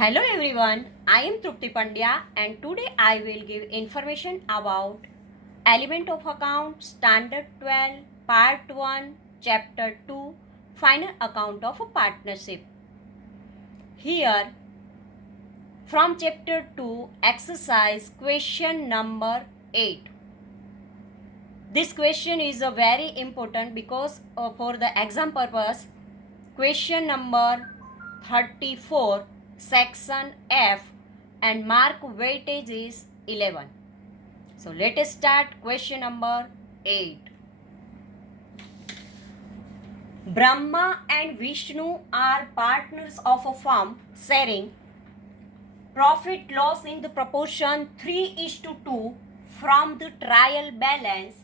Hello everyone, I am Trupti Pandya and today I will give information about Element of Account Standard 12 Part 1 Chapter 2 Final Account of a Partnership. Here from Chapter 2 exercise question number 8. This question is a very important because for the exam purpose question number 34 section F and mark weightage is 11. So let us start question number 8. Brahma and Vishnu are partners of a firm sharing profit loss in the proportion 3:2 from the trial balance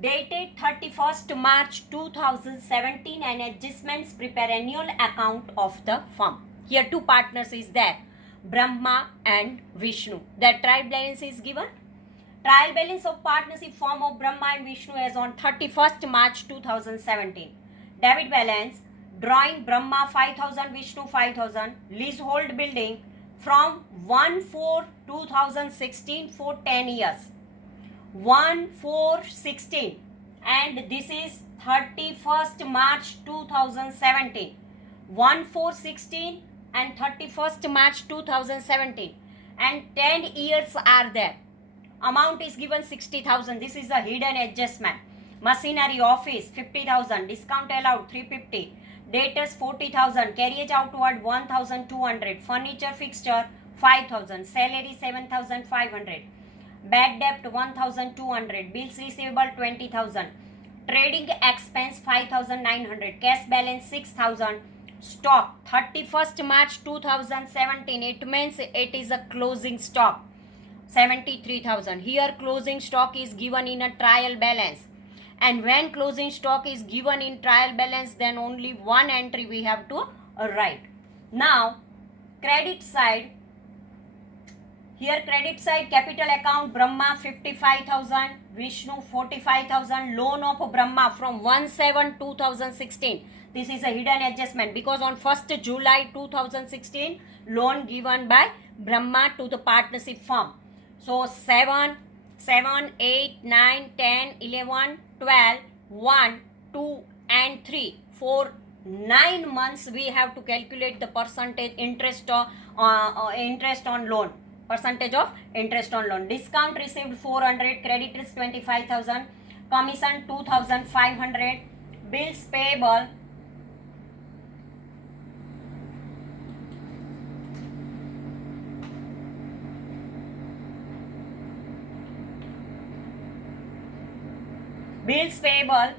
dated 31st March 2017 and adjustments prepare annual account of the firm. Here two partners is there, Brahma and Vishnu. Their trial balance is given. Trial balance of partnership firm of Brahma and Vishnu as on 31st March 2017. Debit balance, drawing Brahma 5,000, Vishnu 5,000. Leasehold building from 1/4/2016 for 10 years. 1/4/16 and this is 31st March 2017. 1/4/16 and 31st March 2017 and 10 years are there. Amount is given 60,000. This is a hidden adjustment. Machinery office 50,000. Discount allowed 350. Debtors 40,000. Carriage outward 1,200. Furniture fixture 5,000. Salary 7,500. Bad debt 1,200. Bills receivable 20,000. Trading expense 5,900. Cash balance 6,000. Stock 31st March 2017. It means it is a closing stock 73,000. Here closing stock is given in a trial balance, and when closing stock is given in trial balance then only one entry we have to write. Now credit side, here credit side capital account Brahma 55,000, Vishnu 45,000. Loan of Brahma from 1/7/2016. This is a hidden adjustment because on 1st July 2016 loan given by Brahma to the partnership firm. So 7, 8, 9, 10, 11, 12, 1, 2 and 3. For 9 months we have to calculate the percentage interest on loan. Percentage of interest on loan. Discount received 400, creditors 25,000, commission 2,500, bills payable bills payable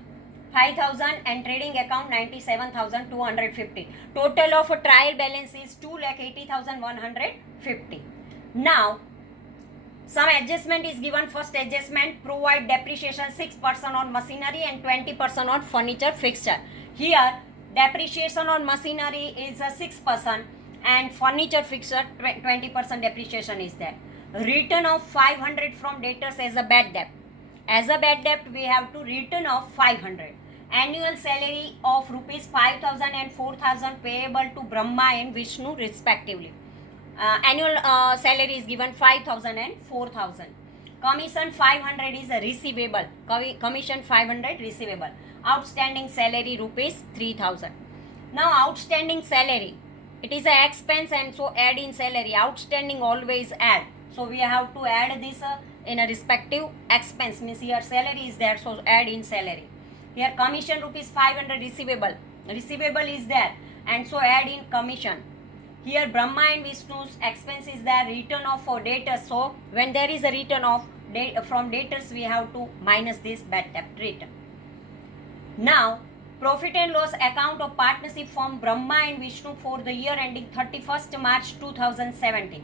5,000 and trading account 97,250. Total of a trial balance is 2,80,150. Now some adjustment is given. First adjustment, provide depreciation 6% on machinery and 20% on furniture fixture. Here depreciation on machinery is a 6% and furniture fixture 20% depreciation is there. Return of 500 from debtors as a bad debt. As a bad debt we have to return of 500. Annual salary of rupees 5,000 and 4,000 payable to Brahma and Vishnu respectively. Annual salary is given 5,000 and 4,000. Commission 500 is a receivable. Commission 500 receivable. Outstanding salary rupees 3,000. Now outstanding salary, it is a expense and so add in salary. Outstanding always add. So we have to add this in a respective expense. Means here salary is there, so add in salary. Here commission rupees 500 receivable. Receivable is there and so add in commission. Here Brahma and Vishnu's expense is there, return of for debtors. So when there is a return of from debtors we have to minus this bad debt return. Now profit and loss account of partnership firm Brahma and Vishnu for the year ending 31st March 2017.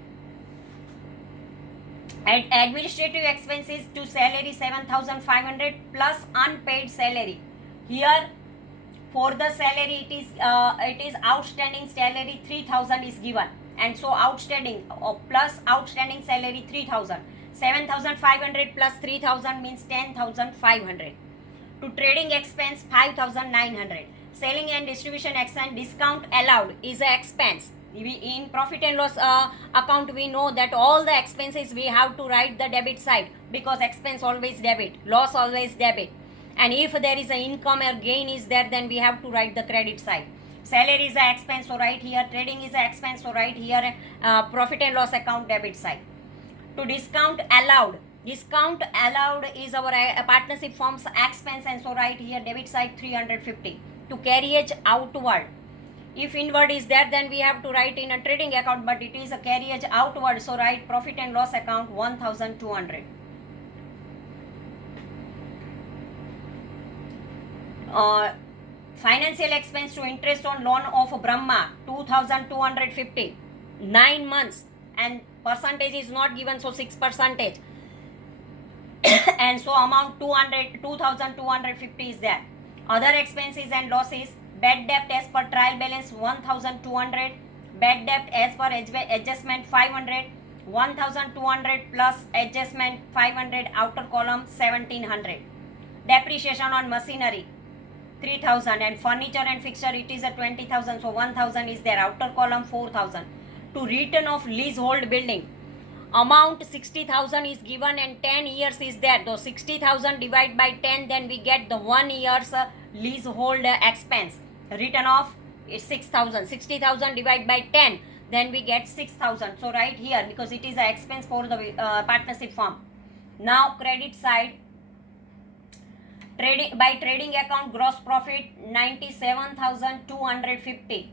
And administrative expenses to salary 7,500 plus unpaid salary. Here for the salary it is outstanding salary 3,000 is given and so outstanding plus outstanding salary 3,000. 7,500 plus 3,000 means 10,500. To trading expense 5,900. Selling and distribution expense discount allowed is a expense. In profit and loss account, we know that all the expenses we have to write the debit side, because expense always debit, loss always debit. And if there is an income or gain is there, then we have to write the credit side. Salary is an expense, so right here. Trading is an expense, so right here profit and loss account debit side. To discount allowed is our partnership firm's expense, and so right here debit side 350. To carriage outward, if inward is there, then we have to write in a trading account, but it is a carriage outward, so write profit and loss account 1200. Financial expense to interest on loan of Brahma 2250, 9 months, and percentage is not given, so 6%. And so amount 2250 is there. Other expenses and losses, bad debt as per trial balance 1200, bad debt as per adjustment 500, 1200 plus adjustment 500, outer column 1700. Depreciation on machinery 3000, and furniture and fixture it is a 20,000, so 1000 is there, outer column 4000. To return of leasehold building, amount 60,000 is given and 10 years is there. Though 60,000 divided by 10, then we get the 1 year's leasehold expense. Return of is 6,000. 60,000 divided by 10, then we get 6,000. So right here, because it is an expense for the partnership firm. Now credit side, trading account gross profit 97,250.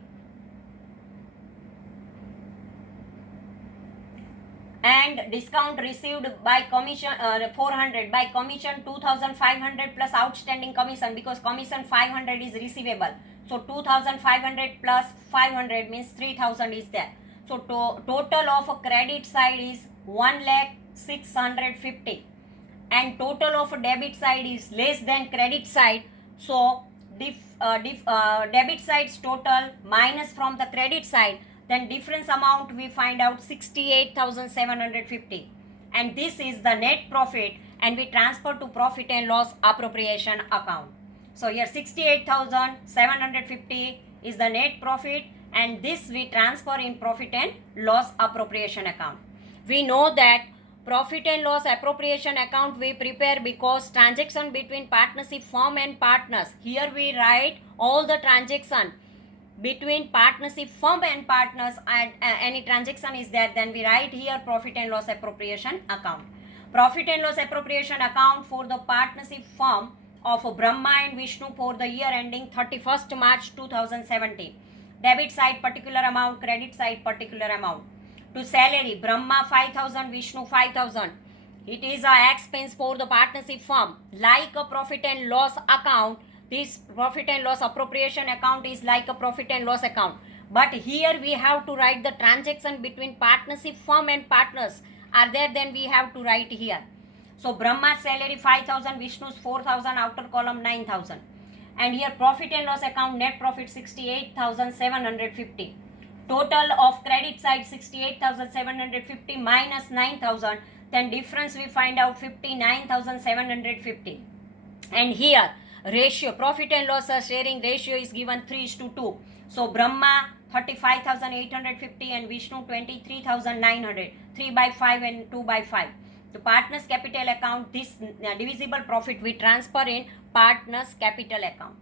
And discount received by commission 400, by commission 2,500 plus outstanding commission, because commission 500 is receivable, so 2,500 plus 500 means 3,000 is there. So total of a credit side is 1,650, and total of a debit side is less than credit side, so debit side's total minus from the credit side, then difference amount we find out 68,750, and this is the net profit, and we transfer to profit and loss appropriation account. So here 68,750 is the net profit, and this we transfer in profit and loss appropriation account. We know that profit and loss appropriation account we prepare because transaction between partnership firm and partners. Here we write all the transaction between partnership firm and partners, and any transaction is there, then we write here profit and loss appropriation account. Profit and loss appropriation account for the partnership firm of Brahma and Vishnu for the year ending 31st March 2017. Debit side particular amount, credit side particular amount. To salary, Brahma 5,000, Vishnu 5,000. It is a expense for the partnership firm. Like a profit and loss account, this profit and loss appropriation account is like a profit and loss account. But here we have to write the transaction between partnership firm and partners are there, then we have to write here. So Brahma's salary 5,000, Vishnu's 4,000, outer column 9,000. And here profit and loss account, net profit 68,750. Total of credit side 68,750 minus 9,000, then difference we find out 59,750. And here ratio, profit and loss sharing ratio is given 3:2. So Brahma 35,850 and Vishnu 23,900. 3/5 and 2/5. To partners capital account, this divisible profit we transfer in partners capital account.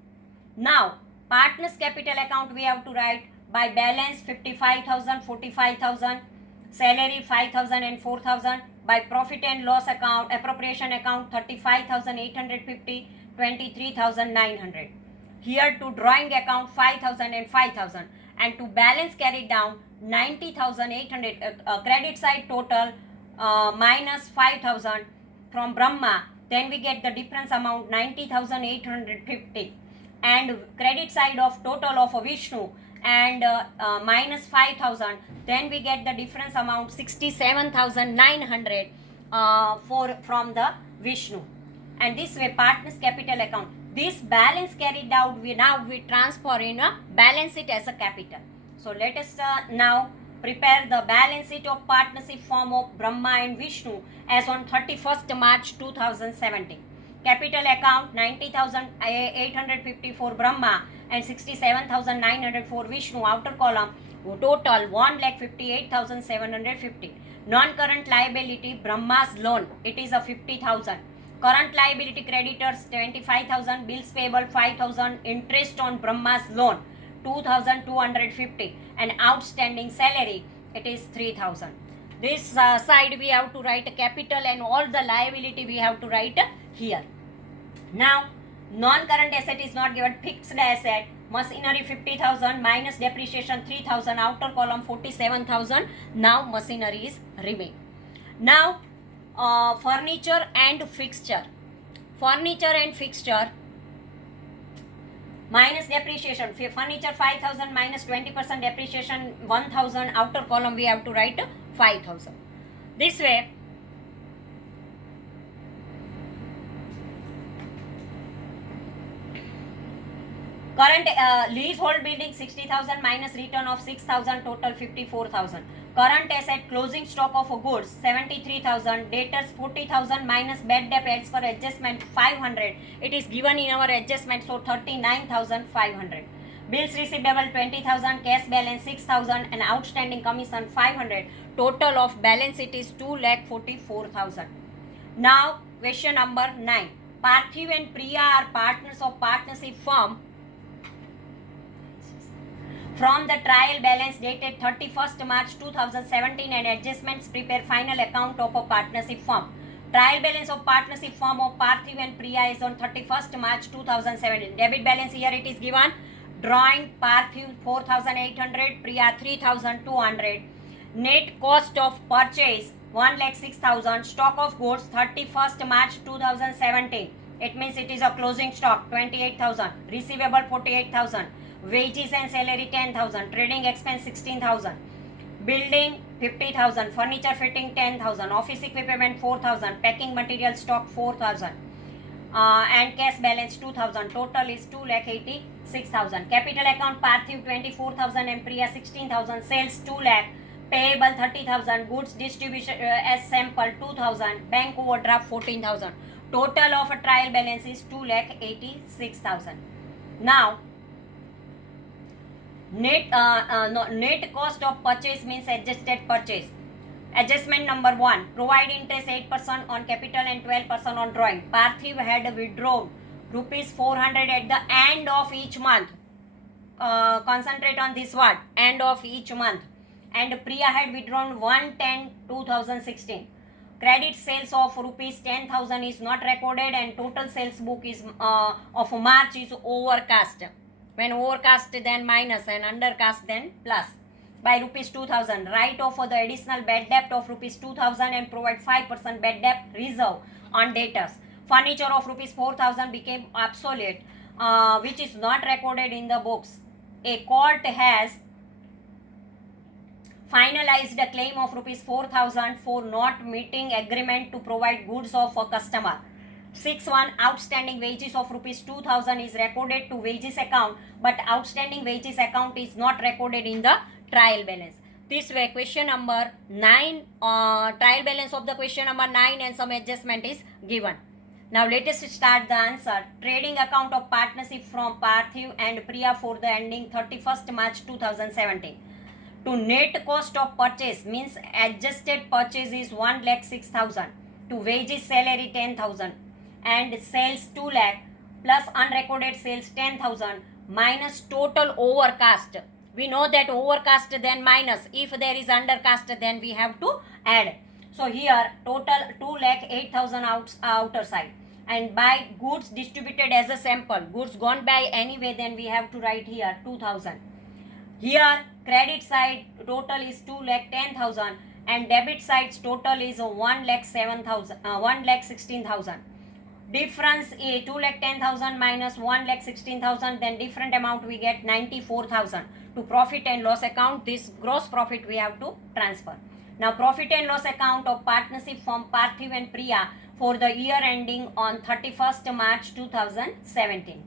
Now partners capital account we have to write by balance 55,000, 45,000, salary 5,000 and 4,000, by profit and loss account appropriation account 35,850, 23,900. Here to drawing account 5,000 and 5,000, and to balance carried down 90,800. Credit side total minus 5,000 from Brahma, then we get the difference amount 90,850, and credit side of total of Vishnu and minus 5,000, then we get the difference amount 67,900 from the Vishnu. And this way partners capital account, this balance carried out we transfer in a balance sheet as a capital. So let us now prepare the balance sheet of partnership firm of Brahma and Vishnu as on 31st March 2017. Capital account 90,850 for Brahma and 67,900 for Vishnu, outer column Total 1,58,750. Non-current liability, Brahma's loan, it is a 50,000. Current liability creditors 25,000, bills payable 5,000, interest on Brahma's loan 2,250, and outstanding salary it is 3,000. This side we have to write capital, and all the liability we have to write here. Now non-current asset is not given. Fixed asset, machinery 50,000 minus depreciation 3,000, outer column 47,000. Now machinery is remain. Now furniture and fixture. Furniture and fixture minus depreciation. Furniture 5,000 minus 20% depreciation 1,000, outer column we have to write 5,000. This way current leasehold building 60,000 minus return of 6,000, total 54,000. Current asset closing stock of goods 73,000, debtors 40,000 minus bad debt as per adjustment 500. It is given in our adjustment, so 39,500. Bills receivable 20,000, cash balance 6,000, and outstanding commission 500. Total of balance it is 2,44,000. Now question number 9. Parthiv and Priya are partners of partnership firm. From the trial balance dated 31st March 2017 and adjustments, prepare final account of a partnership firm. Trial balance of partnership firm of Parthiv and Priya is on 31st March 2017. Debit balance here it is given. Drawing Parthiv 4,800, Priya 3,200. Net cost of purchase 1,06,000. Stock of goods 31st March 2017. It means it is a closing stock 28,000. Receivable 48,000. Wages and salary 10,000. Trading expense 16,000. Building 50,000. Furniture fitting 10,000. Office equipment 4,000. Packing material stock 4,000. And cash balance 2,000. Total is 2,86,000. Capital account Parthiv 24,000 and Priya 16,000. Sales 2 lakh. Payable 30,000. Goods distribution as sample 2,000. Bank overdraft 14,000. Total of a trial balance is 2,86,000. Now net cost of purchase means adjusted purchase. Adjustment number 1. Provide interest 8% on capital and 12% on drawing. Parthiv had withdrawn rupees 400 at the end of each month. Concentrate on this word, end of each month. And Priya had withdrawn 1/10/2016. Credit sales of rupees 10,000 is not recorded, and total sales book is of March is overcast. When overcast then minus and undercast then plus by rupees 2,000. Write off for the additional bad debt of rupees 2,000 and provide 5% bad debt reserve on debtors. Furniture of rupees 4,000 became obsolete, which is not recorded in the books. A court has finalized a claim of rupees 4,000 for not meeting agreement to provide goods of a customer. 6.1. Outstanding wages of rupees 2,000 is recorded to wages account, but outstanding wages account is not recorded in the trial balance. This way question number 9, trial balance of the question number 9 and some adjustment is given. Now let us start the answer. Trading account of partnership from Parthiv and Priya for the ending 31st March 2017. To net cost of purchase means adjusted purchase is 1,06,000. To wages salary 10,000 and sales 2 lakh plus unrecorded sales 10,000 minus total overcast. We know that overcast then minus. If there is undercast then we have to add. So here total 2,08,000 outer side. And by goods distributed as a sample, goods gone by anyway, then we have to write here 2,000. Here credit side total is 2,10,000 and debit side's total is 1,16,000. Difference is 2,10,000 minus 1,16,000, then different amount we get 94,000. To profit and loss account, this gross profit we have to transfer. Now profit and loss account of partnership firm Parthiv and Priya for the year ending on 31st March 2017.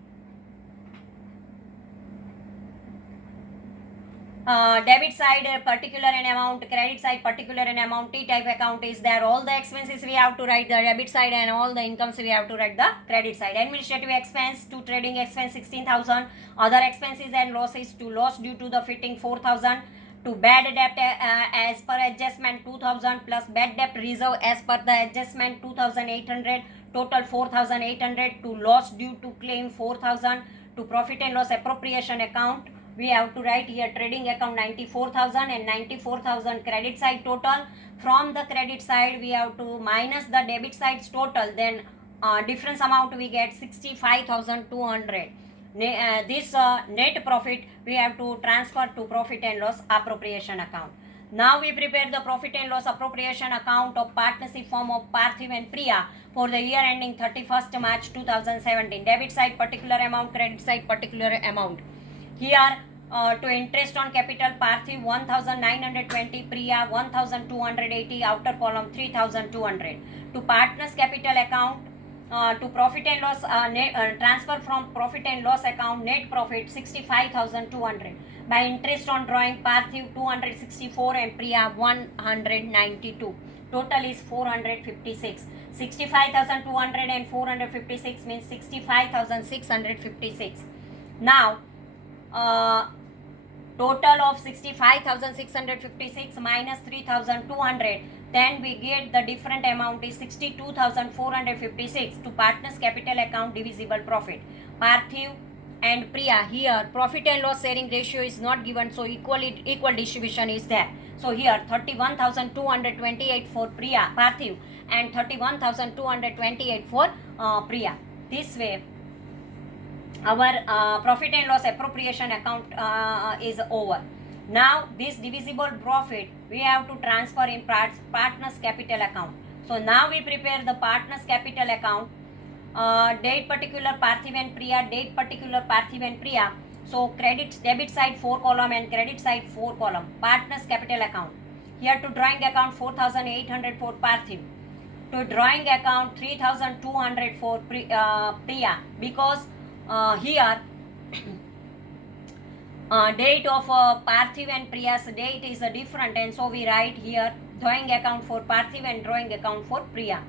Debit side particular an amount, credit side particular an amount, T type account is there. All the expenses we have to write the debit side and all the incomes we have to write the credit side. Administrative expense to trading expense 16,000, other expenses and losses to loss due to the fitting 4,000, to bad debt as per adjustment 2000 plus bad debt reserve as per the adjustment 2800, total 4800, to loss due to claim 4000, to profit and loss appropriation account we have to write here trading account 94,000 and 94,000 credit side total. From the credit side we have to minus the debit side's total, then difference amount we get 65,200. This net profit we have to transfer to profit and loss appropriation account. Now we prepare the profit and loss appropriation account of partnership firm of Parthiv and Priya for the year ending 31st March 2017. Debit side particular amount, credit side particular amount. Here to interest on capital, Parthiv 1920, Priya 1280, outer column 3200. To partners capital account, to profit and loss transfer from profit and loss account net profit 65,200. By interest on drawing, Parthiv 264 and Priya 192. Total is 456. 65,200 and 456 means 65,656. Now total of 65,656 minus 3,200, then we get the different amount is 62,456 to partners capital account divisible profit. Parthiv and Priya, here profit and loss sharing ratio is not given, so equal distribution is there. So here 31,228 for Parthiv and 31,228 for Priya. This way our profit and loss appropriation account is over. Now this divisible profit we have to transfer in partners capital account. So now we prepare the partners capital account, date particular Parthiv and Priya, date particular Parthiv and Priya. So debit side 4 column and credit side 4 column. Partners capital account. Here to drawing account 4,800 for Parthiv. To drawing account 3,200 for Priya, because here date of Parthiv and Priya's date is different, and so we write here drawing account for Parthiv and drawing account for Priya.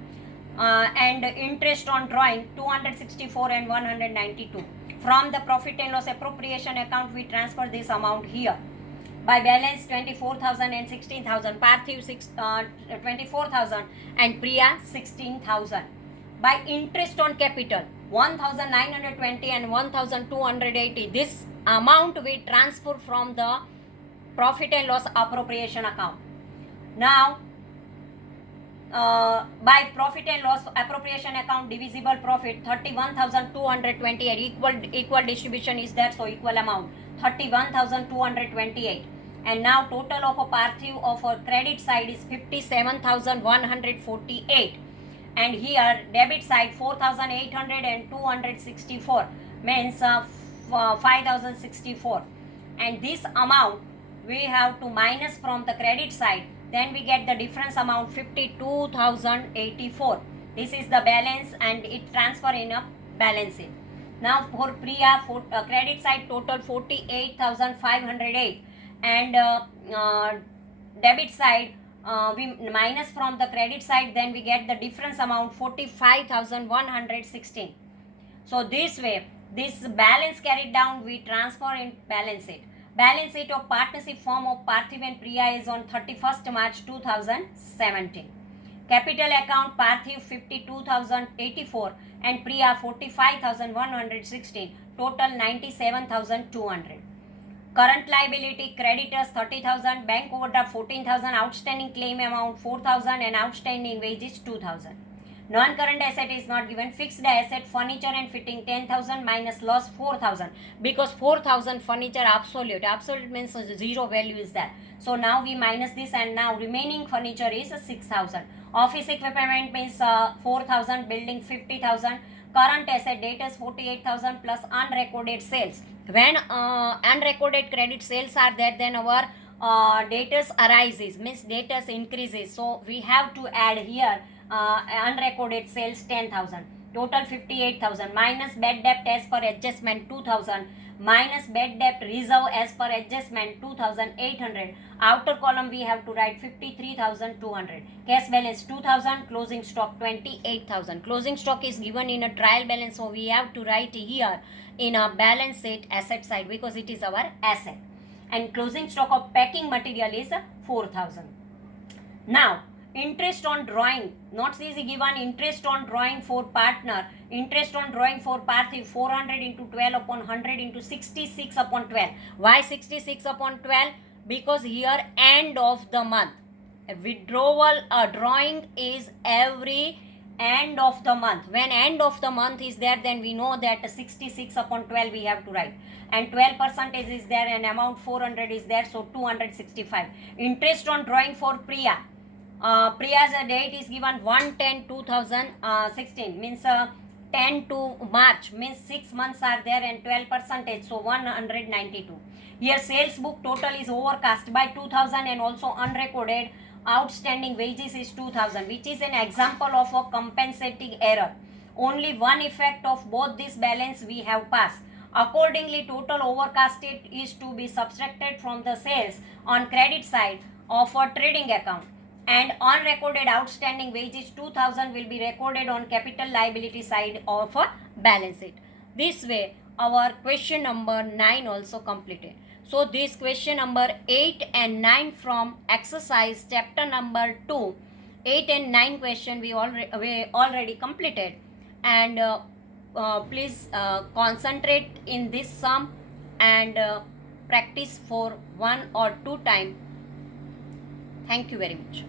And interest on drawing 264 and 192. From the profit and loss appropriation account we transfer this amount here. By balance 24,000 and 16,000. Parthiv 24,000 and Priya 16,000. By interest on capital 1,920 and 1,280. This amount we transfer from the profit and loss appropriation account. Now by profit and loss appropriation account divisible profit 31,228, equal distribution is there, so equal amount 31,228. And now total of a Parthiv of a credit side is 57,148, and here debit side 4,800 and 264 means 5,064, and this amount we have to minus from the credit side. Then we get the difference amount 52,084. This is the balance and it transfer in a balance sheet. Now for Priya, credit side total 48,508, and debit side we minus from the credit side, then we get the difference amount 45,116. So this way, this balance carried down we transfer in balance sheet. Balance sheet of partnership firm of Parthiv and Priya is on 31st March 2017. Capital account Parthiv 52,084 and Priya 45,116. Total 97,200. Current liability creditors 30,000, bank overdraft 14,000, outstanding claim amount 4,000 and outstanding wages 2,000. Non-current asset is not given. Fixed asset furniture and fitting 10,000 minus loss 4,000, because 4,000 furniture absolute means zero value is there. So now we minus this, and now remaining furniture is 6,000. Office equipment means 4,000, building 50,000. Current asset debtors 48,000 plus unrecorded sales. When unrecorded credit sales are there, then our debtors arises, means debtors increases. So we have to add here unrecorded sales 10,000. Total 58,000 minus bad debt as per adjustment 2,000 minus bad debt reserve as per adjustment 2,800. Outer column we have to write 53,200. Cash balance 2,000. Closing stock 28,000. Closing stock is given in a trial balance, so we have to write here in a balance sheet asset side because it is our asset. and closing stock of packing material is 4,000. Now, interest on drawing, not easy given interest on drawing for partner, interest on drawing for Parthiv 400 into 12 upon 100 into 66 upon 12. Why 66 upon 12? Because here end of the month. A withdrawal drawing is every end of the month. When end of the month is there, then we know that 66 upon 12 we have to write, and 12% is there, and amount 400 is there, so 265. Interest on drawing for Priya. Priya's date is given 1/10/2016, means 10 to March, means 6 months are there, and 12%, so 192. Here sales book total is overcast by 2000, and also unrecorded outstanding wages is 2000, which is an example of a compensating error. Only one effect of both this balance we have passed. Accordingly, total overcasted is to be subtracted from the sales on credit side of a trading account, and unrecorded outstanding wages 2000 will be recorded on capital liability side of a balance sheet. This way our question number 9 also completed. So this question number 8 and 9 from exercise chapter number 2, 8 and 9 question we already completed, and please concentrate in this sum and practice for 1 or 2 times. Thank you very much.